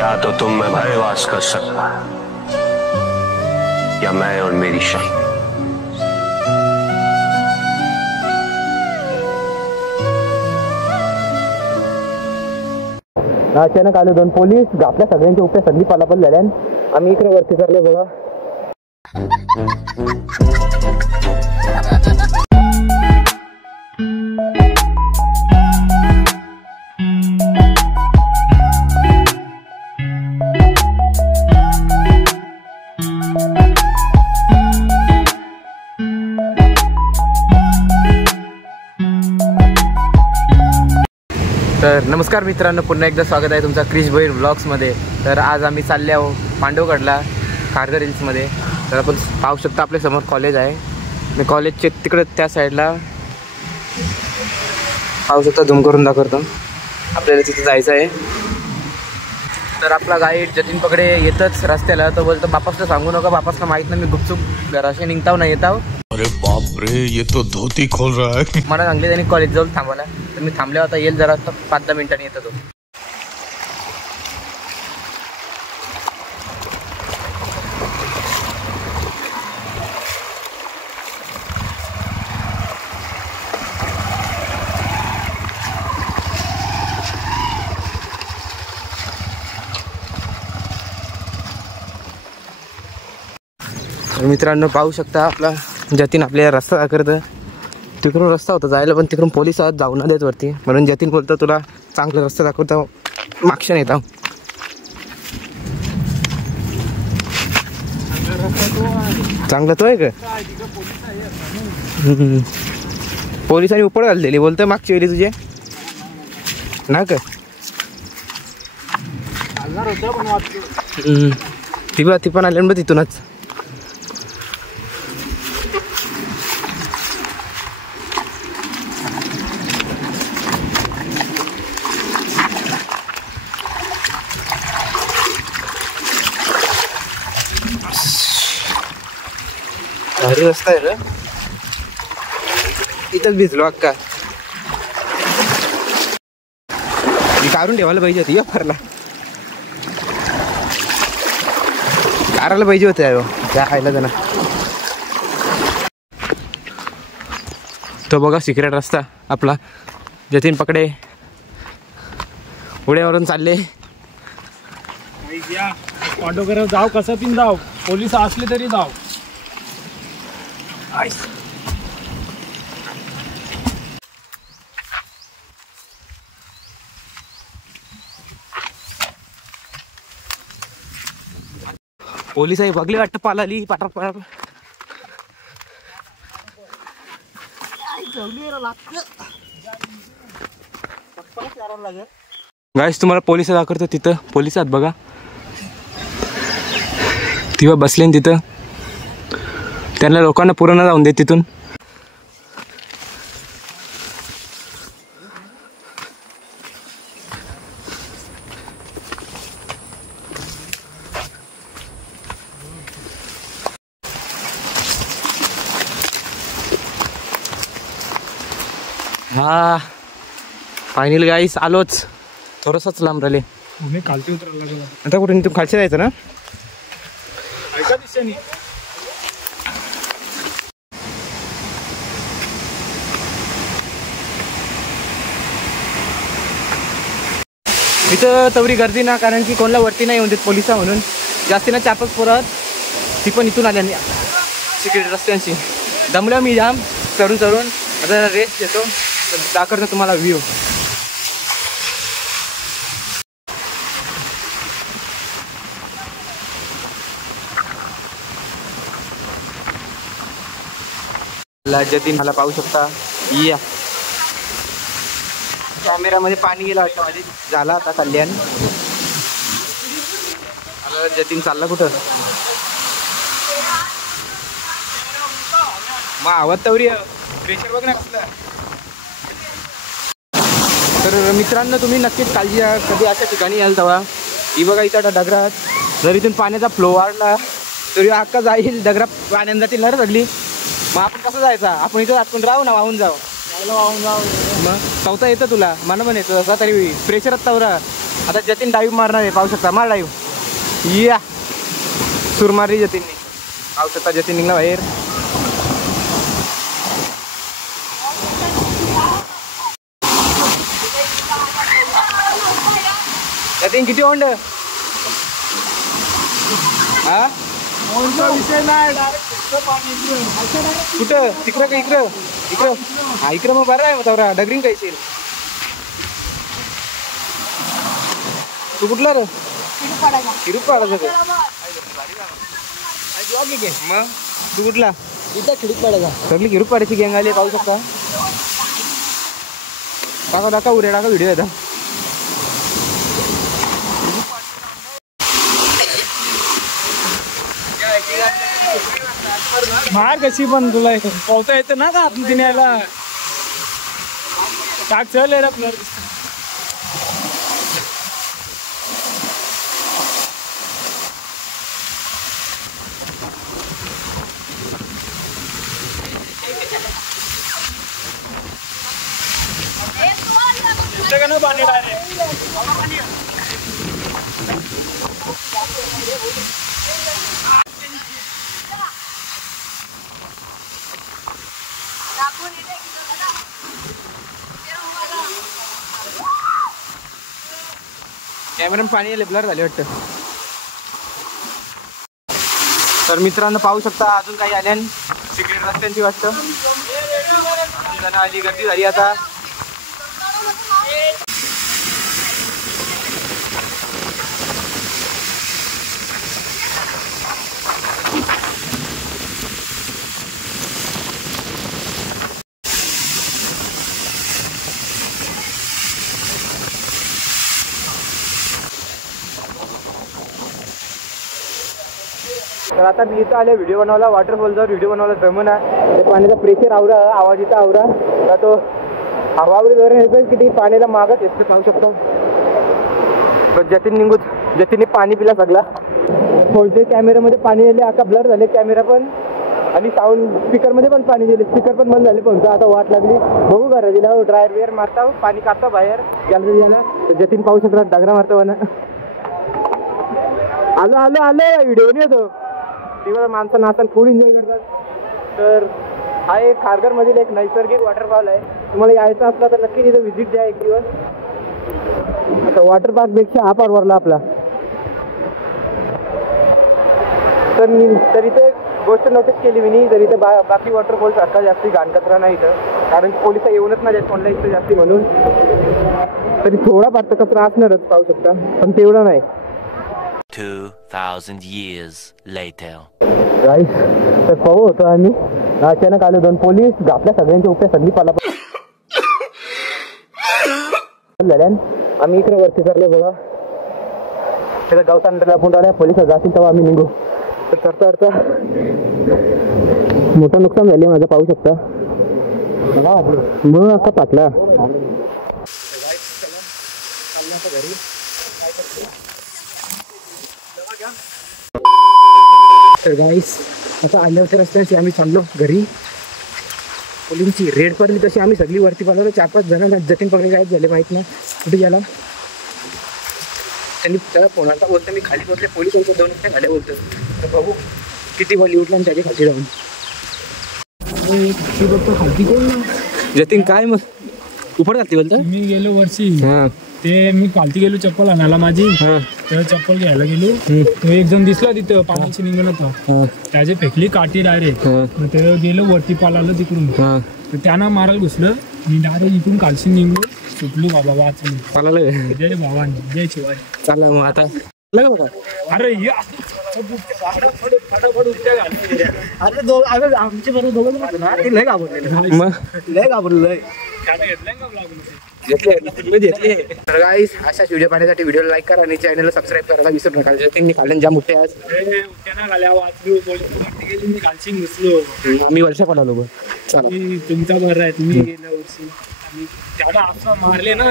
या तो तुम में भय वास कर सकता है, या मैं और मेरी शक्ति। अचानक आले दोन पोलीस, आपल्या सगळ्यांच्या उपे सगळी पलापल झाल्या. आम्ही इकडे वरती चाललो बघा. तर नमस्कार मित्रांनो, पुन्हा एकदा स्वागत आहे तुमचा क्रिश भोईर व्लॉग्समध्ये. तर आज आम्ही चालले आहो पांडवगडला खारघर हिल्समध्ये. तर आपण पाहू शकता आपल्या समोर कॉलेज आहे. मी कॉलेजचे तिकडं त्या साईडला पाहू शकता, झूम करून दाखवतो. आपल्याला तिथे जायचं आहे. तर आपला गाईड जतीन पकडे येतच रस्त्याला तो बोलतो बापासला सांगू नका, बापासला माहीत नाही, मी गुपचूप घराशी निघताव नाही येताव. अरे बाप रे, ये तो धोती खोल रहा है. मला सांगले त्यांनी कॉलेज जाऊन थांबवला. तर मी थांबल्या होता, येईल जरा 5-10 मिनिटांनी येतो तो. मित्रांनो पाहू शकता आपला जतीन आपल्याला रस्ता दाखवतं. तिकडून रस्ता होता जायला, पण तिकडून पोलीस आत जाऊ न देत वरती. म्हणून जतीन बोलतो तुला चांगला रस्ता दाखवता, मागच्या येता. चांगला तो आहे का? पोलिसांनी उपड घाललेली बोलतोय मागची वेळी तुझे ना का? ती पण आले बघ तिथूनच. भारी रस्ता आहे रे. इथंच भिजलो अक्का. मी काढून ठेवायला पाहिजे होती फरला, काढायला पाहिजे होते त्या खायला त्यांना. तो बघा सिक्रेट रस्ता आपला. जतीन पकडे उड्यावरून चालले. पांडवगड जाव कसं पिन जाव, पोलीस असले तरी जाव. पोलीस आहे बघले वाटतं, पालाली पाटा. गाईस तुम्हाला पोलिस दाखवतो. तिथं पोलिस आहेत बघा, तेव्हा बसले तिथं. त्यांना लोकांना पूर्ण जाऊन दे तिथून. हा फायनल गाईस आलोच. थोडंसंच लांब राहिले. मी खालती उतरायला लागलो आता कुठे तू खालचे जायचं ना? ऐका दिशेने. इथं तवरी गर्दी ना, कारण की कोणाला वरती नाही येऊन देत पोलिसा म्हणून. जास्ती ना 4-5 पोरं ती पण इथून आल्या सिक्रेट रस्त्यांशी. दमल्या मी जाम चढून. आता रेस्ट घेतो, दाखवतो तुम्हाला व्ह्यू. जतीन मला पाहू शकता. या कॅमेरामध्ये पाणी गेलं वाटतं माझे. झाला आता कल्याण. मला जतीन चालला कुठं मग आवाज तवरी प्रेशर बघ ना कसलं. तर मित्रांनो तुम्ही नक्कीच काळजी घ्या कधी अशा ठिकाणी याल तेव्हा. ही बघा इथं डगरात जर इथून पाण्याचा फ्लो वाढला तरी अक्का जाईल. डगरा पाण्यात जातील ना सगळी. मग आपण कसं जायचा? आपण इथं आपण राहू ना, वाहून जाऊ. मग चौथा येतं तुला, मला पण येतं तसा. तरी प्रेशरात तवरा आता जतीन डाईव्ह मारणार आहे, पाहू शकता. मार डाईव्ह. या सूर मारली जतीनने. पाहू शकता जतीन निघला बाहेर. जतीन किती ओंड? हा विषय नाही. कुठं? तिकडं का इकडं? इकडं. हा इकडं मग बरं आहे. मग तवरा डगरिंग कायशील. तू कुठला रे? खिरूपाडाचा का? मग तू कुठला? इथं खिडूपाड्याचा. सगळी खिरूपाड्याची गँग आली, पाहू शकता. टाका उरे टाका व्हिडिओ येतात. मार कशी पण तुला पोहता येतं ना का आतून तिने यायला. टाक चल रे आपलं. पाणी डायरेक्ट कॅमेरा पाणी ब्लर झाले वाटतं. तर मित्रांनो पाहू शकता अजून काही आल्या सिक्रेट रस्त्यांची वाटतं. आली गर्दी झाली आता. तर आता मी इथं आले व्हिडिओ बनवला. वॉटरफॉलचा व्हिडिओ बनवला. जमून ते पाण्याचा प्रेशर आवरा, आवाज इथं आवरा. तर तो हवावरी धरून किती पाण्याला मागत येत पाहू शकतो. तर जतीन निघूच जतीनने पाणी पिला सगळा. फोनच्या कॅमेऱ्यामध्ये पाणी गेले, आता ब्लर झाले कॅमेरा पण. आणि साऊंड स्पीकरमध्ये पण पाणी गेले, स्पीकर पण बंद झाले. फोनचा आता वाट लागली. बघू करा दिला ड्रायर वेअर मारता पाणी काढता बाहेर याला. तर जतीन पाहू शकतात डागरा मारतो म्हणा. आलो आलो आलो व्हिडिओ नाही येतो. तिकडे माणसं नाचताना फुल एन्जॉय करतात. तर हा एक खारघरमधील एक नैसर्गिक वॉटरफॉल आहे. तुम्हाला यायचं असला तर नक्की तिथे व्हिजिट द्या एक दिवस. आता वॉटर पार्कपेक्षा हा परवडला आपला. तर इथे गोष्ट नोटीस केली मी, जर इथे बाकी वॉटरफॉल सारखा जास्ती घाण कचरा नाही इथं. कारण पोलिस येऊनच नाही कोणला इथं जास्ती म्हणून. तरी थोडा फार कचरा असणारच पाहू शकता, पण तेवढा नाही. 2000 years later. गाईस तर पाहू होतो आम्ही. अचानक आलो 2 पोलीस. आपल्या सगळ्यांच्या उपया सगळी पाला झाल्या. आम्ही इकडे वरती सरले बघा. त्याचा गावतांड्याला फोन आल्या. पोलिस जातील तेव्हा आम्ही निघू. तर चढता चढता मोठं नुकसान झाले माझं पाहू शकता. मग आता पाटला घरी. तर गाईस आता आल्यावर रस्त्याची आम्ही चाललो घरी. पोलिसची रेड पडली तशी आम्ही सगळी वरती पाहिलं. 4-5 जण जतीन पकडे गायब झाले, माहीत नाही कुठे गेला. त्यांनी त्याला फोनाचा बोलतो मी खाली बसले. पोलिसांच्या 2 मिनिटं खाली बोलतो. तर बघू किती बॉली उठला आणि त्याची खाली राहून बघतो खालती कोण. जतीन काय मग उपड घालते बोलतो. मी गेलो वर्षी. हां ते मी खालती गेलो चप्पल आणायला माझी. तर चप्पल घ्यायला गेलो. तो एक जण दिसला तिथं पाण्याची निघून होता. त्याची फेकली काठी डायरेक्ट. ते गेलो वरती पालाला तिकडून. तर त्यानं मारायला घुसलं. मी डायरेक्ट इकडून कालशी निघलो. सुटलो बाबा वाचलो. पाला जय भवानी जय शिवाजी. चालला मग आता बघा. अरे अरे आमचे बरोबर दोघं ना ते लय घाबरलेलं. मग लय घाबरलं. घेतले. तर गाईस अशाच व्हिडिओ पाहण्यासाठी व्हिडिओला लाईक करा आणि चॅनलला सबस्क्राईब करायला विसरू नका. जतीनने खाल्लं जाम मोठे आज. मी वर्षा पडालो बघ. चला तुमचा बरं आहे. तुम्ही गेल्या वर्षी त्याला असं मारले ना.